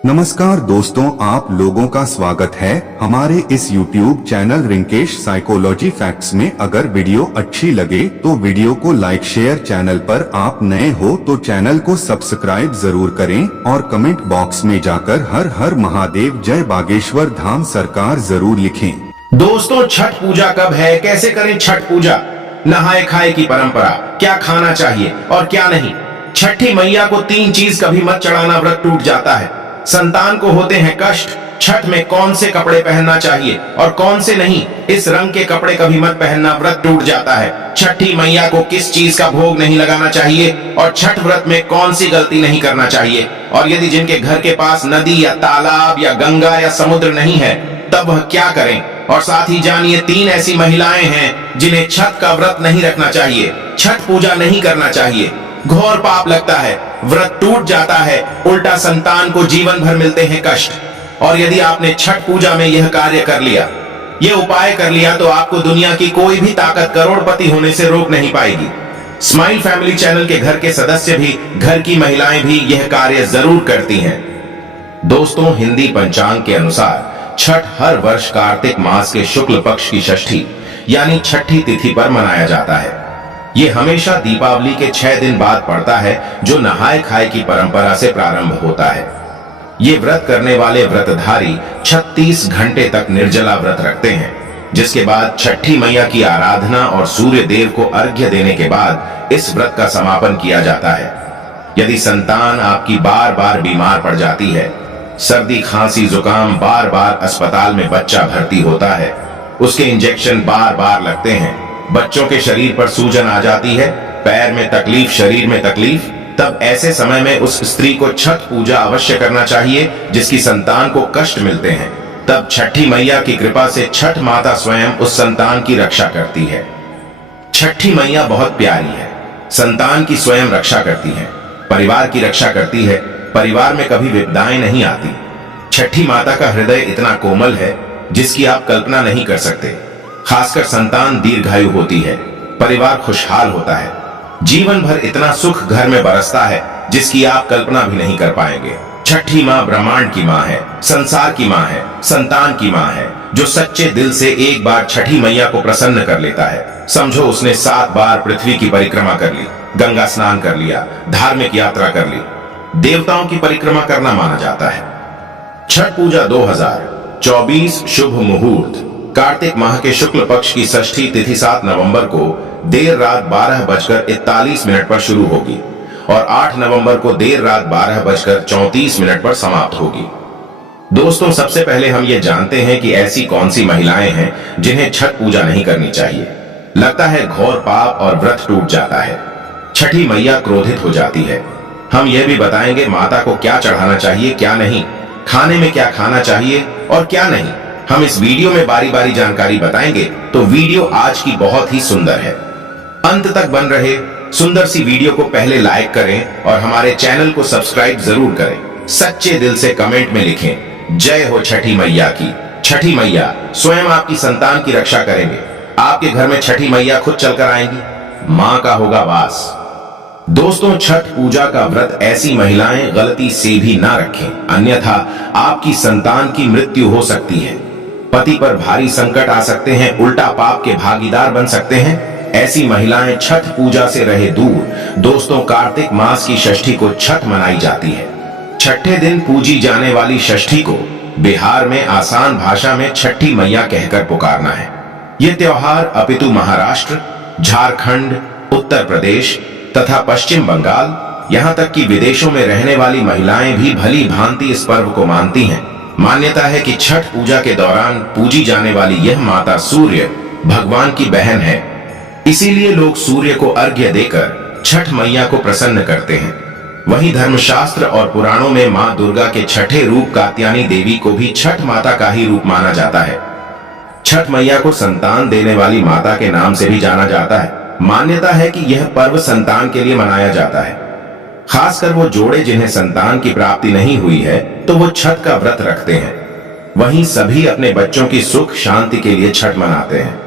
नमस्कार दोस्तों, आप लोगों का स्वागत है हमारे इस YouTube channel Rinkesh psychology facts में। अगर वीडियो अच्छी लगे तो वीडियो को लाइक शेयर, चैनल पर आप नए हो तो चैनल को सब्सक्राइब जरूर करें और कमेंट बॉक्स में जाकर हर हर महादेव जय बागेश्वर धाम सरकार जरूर लिखें। दोस्तों, छठ पूजा कब है, कैसे करें छठ पूजा, नहाए खाए की परंपरा, क्या खाना चाहिए और क्या नहीं। छठी मैया को 3 चीज कभी मत चढ़ाना, व्रत टूट जाता है। संतान को होते हैं कष्ट। छठ में कौन से कपड़े पहनना चाहिए और कौन से नहीं, इस रंग के कपड़े कभी मत पहनना, व्रत टूट जाता है। छठी मैया को किस चीज का भोग नहीं लगाना चाहिए और छठ व्रत में कौन सी गलती नहीं करना चाहिए। और यदि जिनके घर के पास नदी या तालाब या गंगा या समुद्र नहीं है तब वह क्या करें। और साथ ही जानिए 3 ऐसी महिलाएं हैं जिन्हें छठ का व्रत नहीं रखना चाहिए, छठ पूजा नहीं करना चाहिए। घोर पाप लगता है, व्रत टूट जाता है, उल्टा संतान को जीवन भर मिलते हैं कष्ट। और यदि आपने छठ पूजा में यह कार्य कर लिया, यह उपाय कर लिया, तो आपको दुनिया की कोई भी ताकत करोड़पति होने से रोक नहीं पाएगी। स्माइल फैमिली चैनल के घर के सदस्य भी, घर की महिलाएं भी यह कार्य जरूर करती हैं। दोस्तों, हिंदी पंचांग के अनुसार छठ हर वर्ष कार्तिक मास के शुक्ल पक्ष की षष्ठी यानी छठी तिथि पर मनाया जाता है। ये हमेशा दीपावली के 6 दिन बाद पड़ता है, जो नहाए खाए की परंपरा से प्रारंभ होता है। ये व्रत करने वाले व्रतधारी 36 घंटे तक निर्जला व्रत रखते हैं, जिसके बाद छठी मैया की आराधना और सूर्य देव को अर्घ्य देने के बाद इस व्रत का समापन किया जाता है। यदि संतान आपकी बार बार बीमार पड़ जाती है, सर्दी खांसी जुकाम, बार बार अस्पताल में बच्चा भर्ती होता है, उसके इंजेक्शन बार बार लगते हैं, बच्चों के शरीर पर सूजन आ जाती है, पैर में तकलीफ, शरीर में तकलीफ, तब ऐसे समय में उस स्त्री को छठ पूजा अवश्य करना चाहिए जिसकी संतान को कष्ट मिलते हैं। तब छठी मैया की कृपा से छठ माता स्वयं उस संतान की रक्षा करती है। छठी मैया बहुत प्यारी है, संतान की स्वयं रक्षा करती है, परिवार की रक्षा करती है, परिवार में कभी विपदाएं नहीं आती। छठी माता का हृदय इतना कोमल है जिसकी आप कल्पना नहीं कर सकते। खासकर संतान दीर्घायु होती है, परिवार खुशहाल होता है, जीवन भर इतना सुख घर में बरसता है जिसकी आप कल्पना भी नहीं कर पाएंगे। छठी माँ ब्रह्मांड की माँ है, संसार की माँ है, संतान की माँ है, जो सच्चे दिल से एक बार छठी मैया को प्रसन्न कर लेता है। समझो उसने 7 बार पृथ्वी की परिक्रमा कर ली, गंगा स्नान कर लिया, धार्मिक यात्रा कर ली, देवताओं की परिक्रमा करना माना जाता है। छठ पूजा 2024 शुभ मुहूर्त कार्तिक माह के शुक्ल पक्ष की षष्ठी तिथि 7 नवंबर को देर रात 12:41 पर शुरू होगी और 8 नवंबर को देर रात 12:34 पर समाप्त होगी। दोस्तों, सबसे पहले हम ये जानते हैं कि ऐसी कौन सी महिलाएं हैं जिन्हें छठ पूजा नहीं करनी चाहिए। लगता है घोर पाप और व्रत टूट जाता है, छठी मैया क्रोधित हो जाती है। हम यह भी बताएंगे माता को क्या चढ़ाना चाहिए, क्या नहीं, खाने में क्या खाना चाहिए और क्या नहीं। हम इस वीडियो में बारी बारी जानकारी बताएंगे, तो वीडियो आज की बहुत ही सुंदर है। अंत तक बन रहे। सुंदर सी वीडियो को पहले लाइक करें और हमारे चैनल को सब्सक्राइब जरूर करें। सच्चे दिल से कमेंट में लिखें, जय हो छठी मैया की। छठी मैया स्वयं आपकी संतान की रक्षा करेंगे। आपके घर में छठी मैया खुद चलकर आएंगी, माँ का होगा वास। दोस्तों, छठ पूजा का व्रत ऐसी महिलाएं गलती से भी ना रखें, अन्यथा आपकी संतान की मृत्यु हो सकती है, पति पर भारी संकट आ सकते हैं, उल्टा पाप के भागीदार बन सकते हैं। ऐसी महिलाएं छठ पूजा से रहे दूर। दोस्तों, कार्तिक मास की षष्ठी को छठ मनाई जाती है। छठे दिन पूजी जाने वाली षष्ठी को बिहार में आसान भाषा में छठी मैया कहकर पुकारना है। यह त्योहार अपितु महाराष्ट्र, झारखंड, उत्तर प्रदेश तथा पश्चिम बंगाल, यहाँ तक कि विदेशों में रहने वाली महिलाएं भी भली भांति इस पर्व को मानती हैं। मान्यता है कि छठ पूजा के दौरान पूजी जाने वाली यह माता सूर्य भगवान की बहन है, इसीलिए लोग सूर्य को अर्घ्य देकर छठ मैया को प्रसन्न करते हैं। वहीं धर्मशास्त्र और पुराणों में मां दुर्गा के छठे रूप कात्यायनी देवी को भी छठ माता का ही रूप माना जाता है। छठ मैया को संतान देने वाली माता के नाम से भी जाना जाता है। मान्यता है कि यह पर्व संतान के लिए मनाया जाता है। खासकर वो जोड़े जिन्हें संतान की प्राप्ति नहीं हुई है तो वो छठ का व्रत रखते हैं। वहीं सभी अपने बच्चों की सुख शांति के लिए छठ मनाते हैं।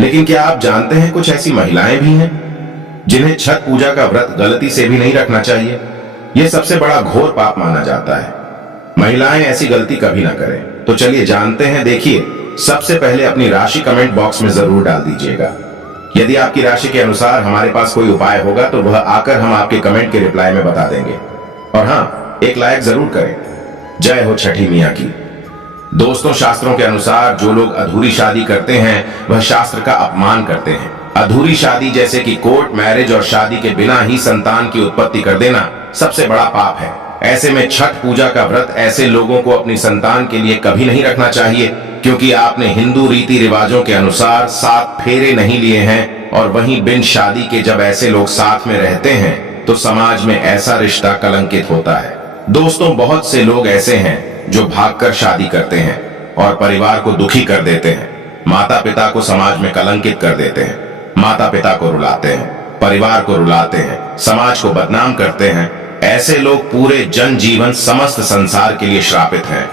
लेकिन क्या आप जानते हैं कुछ ऐसी महिलाएं भी हैं जिन्हें छठ पूजा का व्रत गलती से भी नहीं रखना चाहिए। यह सबसे बड़ा घोर पाप माना जाता है। महिलाएं ऐसी गलती कभी ना करें। तो चलिए जानते हैं। देखिए, सबसे पहले अपनी राशि कमेंट बॉक्स में जरूर डाल दीजिएगा। यदि आपकी राशि के अनुसार हमारे पास कोई उपाय होगा तो वह आकर हम आपके कमेंट के रिप्लाई में बता देंगे। और हाँ, एक लाइक जरूर करें। जय हो छठी मैया की। दोस्तों, शास्त्रों के अनुसार जो लोग अधूरी शादी करते हैं वह शास्त्र का अपमान करते हैं। अधूरी शादी जैसे कि कोर्ट मैरिज और शादी के बिना ही संतान की उत्पत्ति कर देना सबसे बड़ा पाप है। ऐसे में छठ पूजा का व्रत ऐसे लोगों को अपनी संतान के लिए कभी नहीं रखना चाहिए, क्योंकि आपने हिंदू रीति रिवाजों के अनुसार 7 फेरे नहीं लिए हैं। और वहीं बिन शादी के जब ऐसे लोग साथ में रहते हैं तो समाज में ऐसा रिश्ता कलंकित होता है। दोस्तों, बहुत से लोग ऐसे हैं जो भागकर शादी करते हैं और परिवार को दुखी कर देते हैं। माता पिता को समाज में कलंकित कर देते हैं, माता पिता को रुलाते हैं, परिवार को रुलाते हैं, समाज को बदनाम करते हैं। ऐसे लोग पूरे जनजीवन समस्त संसार के लिए श्रापित हैं।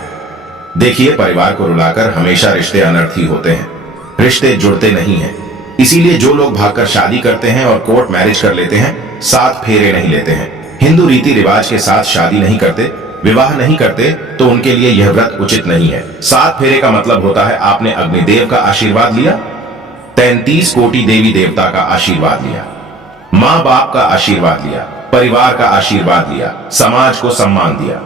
देखिए, परिवार को रुलाकर हमेशा रिश्ते अनर्थी होते हैं, रिश्ते जुड़ते नहीं हैं। इसीलिए जो लोग भागकर शादी करते हैं और कोर्ट मैरिज कर लेते हैं, 7 फेरे नहीं लेते हैं, हिंदू रीति रिवाज के साथ शादी नहीं करते, विवाह नहीं करते, तो उनके लिए यह व्रत उचित नहीं है। 7 फेरे का मतलब होता है आपने अग्निदेव का आशीर्वाद लिया, 33 कोटि देवी देवता का आशीर्वाद लिया, माँ बाप का आशीर्वाद लिया, परिवार का आशीर्वाद लिया, समाज को सम्मान दिया।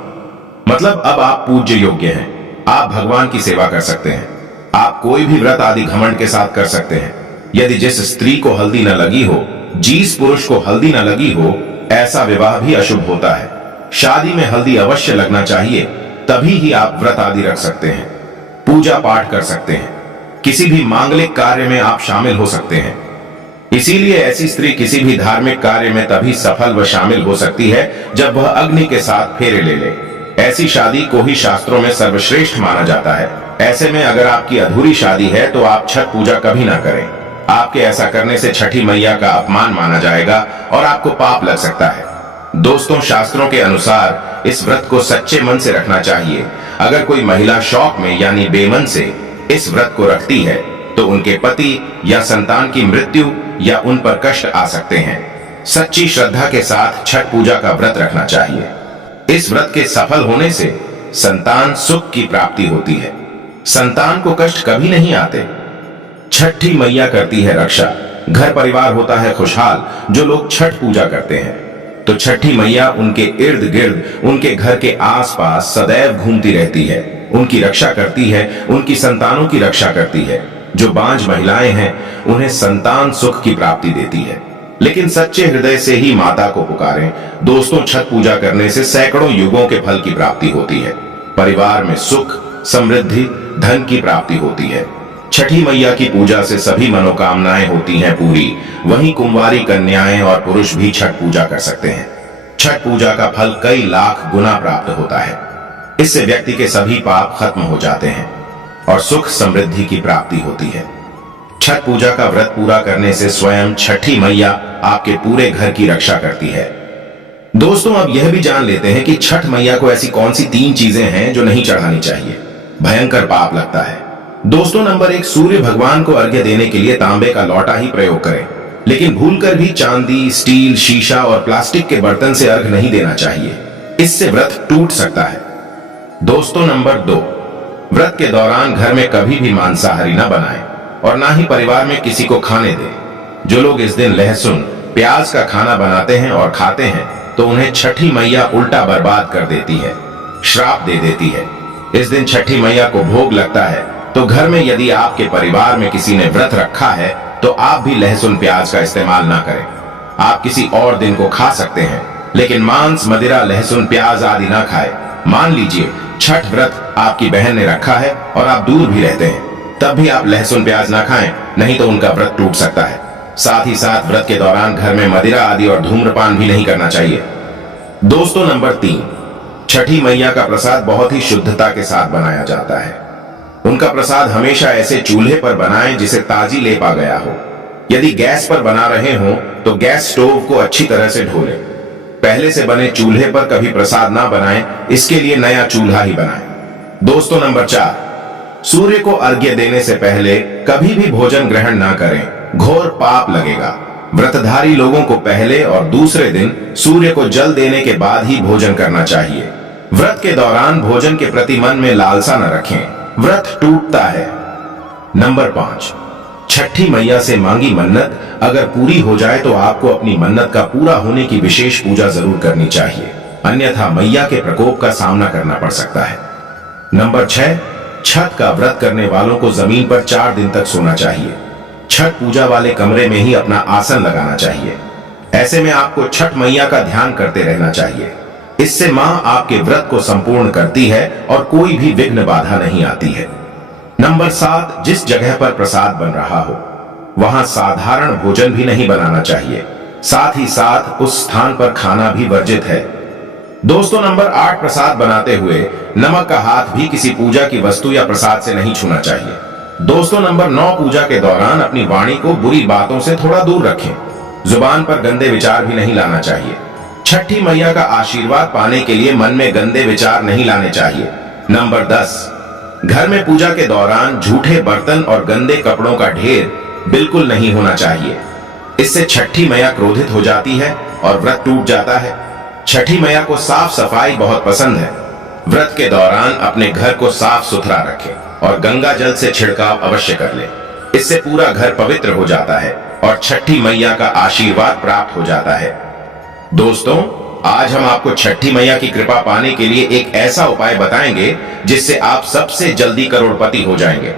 मतलब अब आप पूज्य योग्य हैं, आप भगवान की सेवा कर सकते हैं, आप कोई भी व्रत आदि घमंड के साथ कर सकते हैं। यदि जिस स्त्री को हल्दी न लगी हो, जिस पुरुष को हल्दी न लगी हो, ऐसा विवाह भी अशुभ होता है। शादी में हल्दी अवश्य लगना चाहिए, तभी ही आप व्रत आदि रख सकते हैं, पूजा पाठ कर सकते हैं, किसी भी मांगलिक कार्य में आप शामिल हो सकते हैं। इसीलिए ऐसी स्त्री किसी भी धार्मिक कार्य में तभी सफल व शामिल हो सकती है जब वह अग्नि के साथ फेरे ले ले। ऐसी शादी को ही शास्त्रों में सर्वश्रेष्ठ माना जाता है। ऐसे में अगर आपकी अधूरी शादी है तो आप छठ पूजा कभी ना करें। आपके ऐसा करने से छठी मैया का अपमान माना जाएगा और आपको पाप लग सकता है। दोस्तों, शास्त्रों के अनुसार इस व्रत को सच्चे मन से रखना चाहिए। अगर कोई महिला शौक में यानी बेमन से इस व्रत को रखती है तो उनके पति या संतान की मृत्यु या उन पर कष्ट आ सकते हैं। सच्ची श्रद्धा के साथ छठ पूजा का व्रत रखना चाहिए। इस व्रत के सफल होने से संतान सुख की प्राप्ति होती है, संतान को कष्ट कभी नहीं आते। छठी मैया करती है रक्षा, घर परिवार होता है खुशहाल जो लोग छठ पूजा करते हैं। तो छठी मैया उनके इर्द गिर्द, उनके घर के आसपास सदैव घूमती रहती है, उनकी रक्षा करती है, उनकी संतानों की रक्षा करती है। जो बांझ महिलाएं हैं उन्हें संतान सुख की प्राप्ति देती है। लेकिन सच्चे हृदय से ही माता को पुकारें। दोस्तों, छठ पूजा करने से सैकड़ों युगों के फल की प्राप्ति होती है। परिवार में सुख, समृद्धि, धन की प्राप्ति होती है। छठी मैया की पूजा से सभी मनोकामनाएं होती हैं पूरी। वहीं कुंवारी कन्याएं और पुरुष भी छठ पूजा कर सकते हैं। छठ पूजा का फल कई लाख गुना प्राप्त होता है। इससे व्यक्ति के सभी पाप खत्म हो जाते हैं और सुख समृद्धि की प्राप्ति होती है। छठ पूजा का व्रत पूरा करने से स्वयं छठी मैया आपके पूरे घर की रक्षा करती है। दोस्तों, अब यह भी जान लेते हैं कि छठ मैया को ऐसी कौन सी 3 चीजें हैं जो नहीं चढ़ानी चाहिए, भयंकर पाप लगता है। दोस्तों, नंबर 1, सूर्य भगवान को अर्घ्य देने के लिए तांबे का लौटा ही प्रयोग करें, लेकिन भूलकर भी चांदी, स्टील, शीशा और प्लास्टिक के बर्तन से अर्घ्य नहीं देना चाहिए, इससे व्रत टूट सकता है। दोस्तों, नंबर 2, व्रत के दौरान घर में कभी भी मांसाहारी न बनाएं और ना ही परिवार में किसी को खाने दें। जो लोग इस दिन लहसुन, प्याज का खाना बनाते हैं और खाते हैं तो उन्हें छठी मैया उल्टा बर्बाद कर देती है, श्राप दे देती है। इस दिन छठी मैया को भोग लगता है, तो घर में यदि आपके परिवार में किसी ने व्रत रखा है तो आप भी लहसुन प्याज का इस्तेमाल ना करें। आप किसी और दिन को खा सकते हैं, लेकिन मांस, मदिरा, लहसुन, प्याज आदि ना खाएं। मान लीजिए छठ व्रत आपकी बहन ने रखा है और आप दूर भी रहते हैं, तब भी आप लहसुन प्याज ना खाएं, नहीं तो उनका व्रत टूट सकता है। साथ ही साथ व्रत के दौरान घर में मदिरा आदि और धूम्रपान भी नहीं करना चाहिए। दोस्तों, नंबर 3, छठी मैया का प्रसाद बहुत ही शुद्धता के साथ बनाया जाता है। उनका प्रसाद हमेशा ऐसे चूल्हे पर बनाएं जिसे ताजी लेपा गया हो। यदि गैस पर बना रहे हो तो गैस स्टोव को अच्छी तरह से धो लें। पहले से बने चूल्हे पर कभी प्रसाद ना बनाएं, इसके लिए नया चूल्हा ही बनाएं। दोस्तों, नंबर 4, सूर्य को अर्घ्य देने से पहले कभी भी भोजन ग्रहण ना करें, घोर पाप लगेगा। व्रतधारी लोगों को पहले और दूसरे दिन सूर्य को जल देने के बाद ही भोजन करना चाहिए। व्रत के दौरान भोजन के प्रति मन में लालसा न रखें, व्रत टूटता है। नंबर 5, छठी मैया से मांगी मन्नत अगर पूरी हो जाए तो आपको अपनी मन्नत का पूरा होने की विशेष पूजा जरूर करनी चाहिए, अन्यथा मैया के प्रकोप का सामना करना पड़ सकता है। नंबर 6, छठ का व्रत करने वालों को जमीन पर 4 दिन तक सोना चाहिए। छठ पूजा वाले कमरे में ही अपना आसन लगाना चाहिए। ऐसे में आपको छठ मैया का ध्यान करते रहना चाहिए। इससे मां आपके व्रत को संपूर्ण करती है और कोई भी विघ्न बाधा नहीं आती है। नंबर 7, जिस जगह पर प्रसाद बन रहा हो वहां साधारण भोजन भी नहीं बनाना चाहिए, साथ ही साथ उस स्थान पर खाना भी वर्जित है। दोस्तों, नंबर 8, प्रसाद बनाते हुए नमक का हाथ भी किसी पूजा की वस्तु या प्रसाद से नहीं छूना चाहिए। दोस्तों, नंबर 9, पूजा के दौरान अपनी वाणी को बुरी बातों से थोड़ा दूर रखें। जुबान पर गंदे विचार भी नहीं लाना चाहिए। छठी मैया का आशीर्वाद पाने के लिए मन में गंदे विचार नहीं लाने चाहिए। नंबर 10, घर में पूजा के दौरान झूठे बर्तन और गंदे कपड़ों का ढेर बिल्कुल नहीं होना चाहिए। इससे छठी मैया क्रोधित हो जाती है और व्रत टूट जाता है। छठी मैया को साफ सफाई बहुत पसंद है। व्रत के दौरान अपने घर को साफ सुथरा रखें और गंगा जल से छिड़काव अवश्य कर लें। इससे पूरा घर पवित्र हो जाता है और छठी मैया का आशीर्वाद प्राप्त हो जाता है। दोस्तों, आज हम आपको छठी मैया की कृपा पाने के लिए एक ऐसा उपाय बताएंगे जिससे आप सबसे जल्दी करोड़पति हो जाएंगे।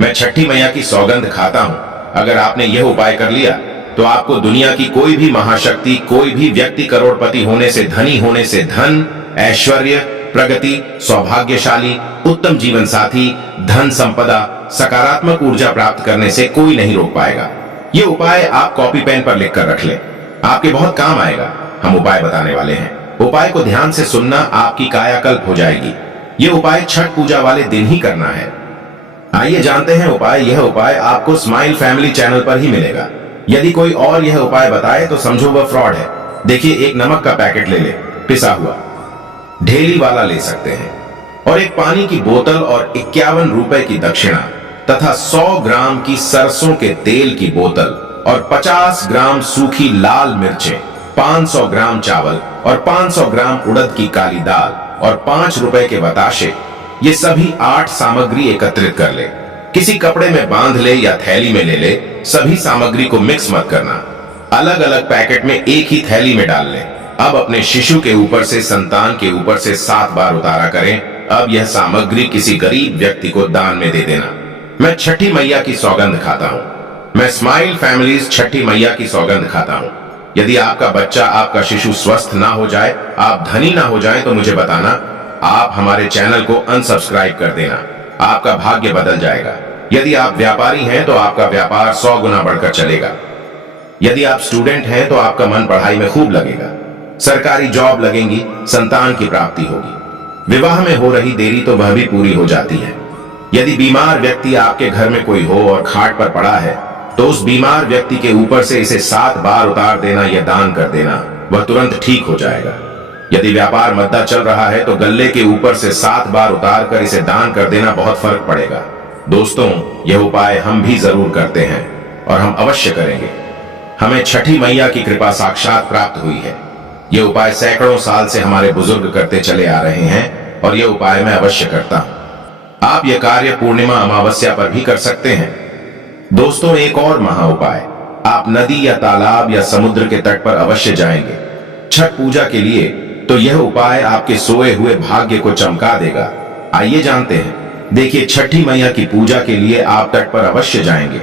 मैं छठी मैया की सौगंध खाता हूं, अगर आपने यह उपाय कर लिया तो आपको दुनिया की कोई भी महाशक्ति, कोई भी व्यक्ति करोड़पति होने से, धनी होने से धन, ऐश्वर्य, प्रगति, सौभाग्यशाली, उत्तम जीवन साथी, धन संपदा, सकारात्मक ऊर्जा प्राप्त करने से कोई नहीं रोक पाएगा। ये उपाय आप कॉपी पेन पर लिखकर रख लें, आपके बहुत काम आएगा। हम उपाय बताने वाले हैं, उपाय को ध्यान से सुनना, आपकी कायाकल्प हो जाएगी। ये उपाय छठ पूजा वाले दिन ही करना है। आइए जानते हैं उपाय। यह उपाय आपको स्माइल फैमिली चैनल पर ही मिलेगा। यदि कोई और यह उपाय बताए तो समझो वह फ्रॉड है। देखिए, एक नमक का पैकेट ले ले, पिसा हुआ, ढेली वाला ले सकते हैं, और एक पानी की बोतल और 51 रुपए की दक्षिणा तथा 100 ग्राम की सरसों के तेल की बोतल और 50 ग्राम सूखी लाल मिर्चें, 500 ग्राम चावल और 500 ग्राम उड़द की काली दाल और 5 रुपए के बताशे, ये सभी 8 सामग्री एकत्रित कर ले। किसी कपड़े में बांध ले या थैली में ले ले। सभी सामग्री को मिक्स मत करना, अलग अलग पैकेट में एक ही थैली में डाल ले। अब अपने शिशु के ऊपर से, संतान के ऊपर से 7 बार उतारा करें। अब यह सामग्री किसी गरीब व्यक्ति को दान में दे देना। मैं छठी मैया की सौगंध खाता हूँ। मैं स्माइल फैमिलीज छठी मैया की सौगंध खाता हूँ। यदि आपका बच्चा, आपका शिशु स्वस्थ ना हो जाए, आप धनी ना हो जाए तो मुझे बताना। आप हमारे चैनल को अनसब्सक्राइब कर देना, आपका भाग्य बदल जाएगा। यदि आप व्यापारी हैं तो आपका व्यापार 100 गुना बढ़कर चलेगा। यदि आप स्टूडेंट हैं तो आपका मन पढ़ाई में खूब लगेगा। सरकारी जॉब लगेंगी, संतान की प्राप्ति होगी। विवाह में हो रही देरी तो वह भी पूरी हो जाती है। यदि बीमार व्यक्ति आपके घर में कोई हो और खाट पर पड़ा है तो उस बीमार व्यक्ति के ऊपर से इसे 7 बार उतार देना या दान कर देना, वह तुरंत ठीक हो जाएगा। यदि व्यापार मंदा चल रहा है तो गल्ले के ऊपर से 7 बार उतार कर इसे दान कर देना, बहुत फर्क पड़ेगा। दोस्तों, यह उपाय हम भी जरूर करते हैं और हम अवश्य करेंगे। हमें छठी मैया की कृपा साक्षात प्राप्त हुई है। यह उपाय सैकड़ों साल से हमारे बुजुर्ग करते चले आ रहे हैं और यह उपाय मैं अवश्य करता हूं। आप यह कार्य पूर्णिमा, अमावस्या पर भी कर सकते हैं। दोस्तों, एक और महा उपाय, आप नदी या तालाब या समुद्र के तट पर अवश्य जाएंगे छठ पूजा के लिए, तो यह उपाय आपके सोए हुए भाग्य को चमका देगा। आइए जानते हैं। देखिए, छठी मैया की पूजा के लिए आप तट पर अवश्य जाएंगे।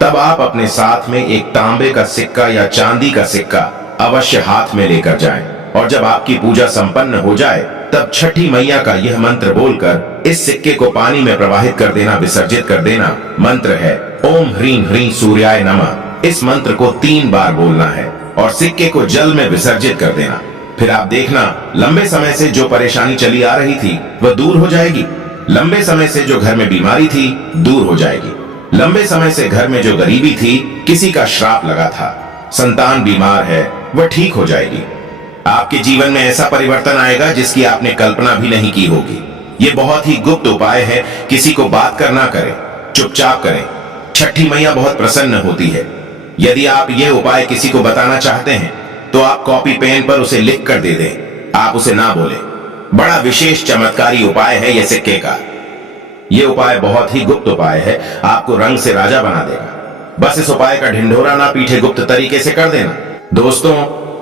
तब आप अपने साथ में एक तांबे का सिक्का या चांदी का सिक्का अवश्य हाथ में लेकर जाएं, और जब आपकी पूजा संपन्न हो जाए तब छठी मैया का यह मंत्र बोलकर इस सिक्के को पानी में प्रवाहित कर देना, विसर्जित कर देना। मंत्र है ओम ह्रीं ह्रीं सूर्याय नमः। इस मंत्र को 3 बार बोलना है और सिक्के को जल में विसर्जित कर देना। फिर आप देखना, लंबे समय से जो परेशानी चली आ रही थी वह दूर हो जाएगी। लंबे समय से जो घर में बीमारी थी दूर हो जाएगी। लंबे समय से घर में जो गरीबी थी, किसी का श्राप लगा था, संतान बीमार है, वह ठीक हो जाएगी। आपके जीवन में ऐसा परिवर्तन आएगा जिसकी आपने कल्पना भी नहीं की होगी। ये बहुत ही गुप्त उपाय है, किसी को बात कर ना करें, चुपचाप करें। छठी मैया बहुत प्रसन्न होती है। यदि आप यह उपाय किसी को बताना चाहते हैं तो आप कॉपी पेन पर उसे लिख कर दे दें। आप उसे ना बोले। बड़ा विशेष चमत्कारी उपाय है यह सिक्के का। यह उपाय बहुत ही गुप्त उपाय है, आपको रंग से राजा बना देगा। बस इस उपाय का ढिंढोरा ना पीठे गुप्त तरीके से कर देना। दोस्तों,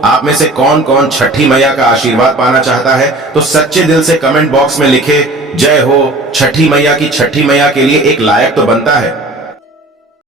आप में से कौन कौन छठी मैया का आशीर्वाद पाना चाहता है तो सच्चे दिल से कमेंट बॉक्स में लिखे जय हो छठी मैया की। छठी मैया के लिए एक लायक तो बनता है।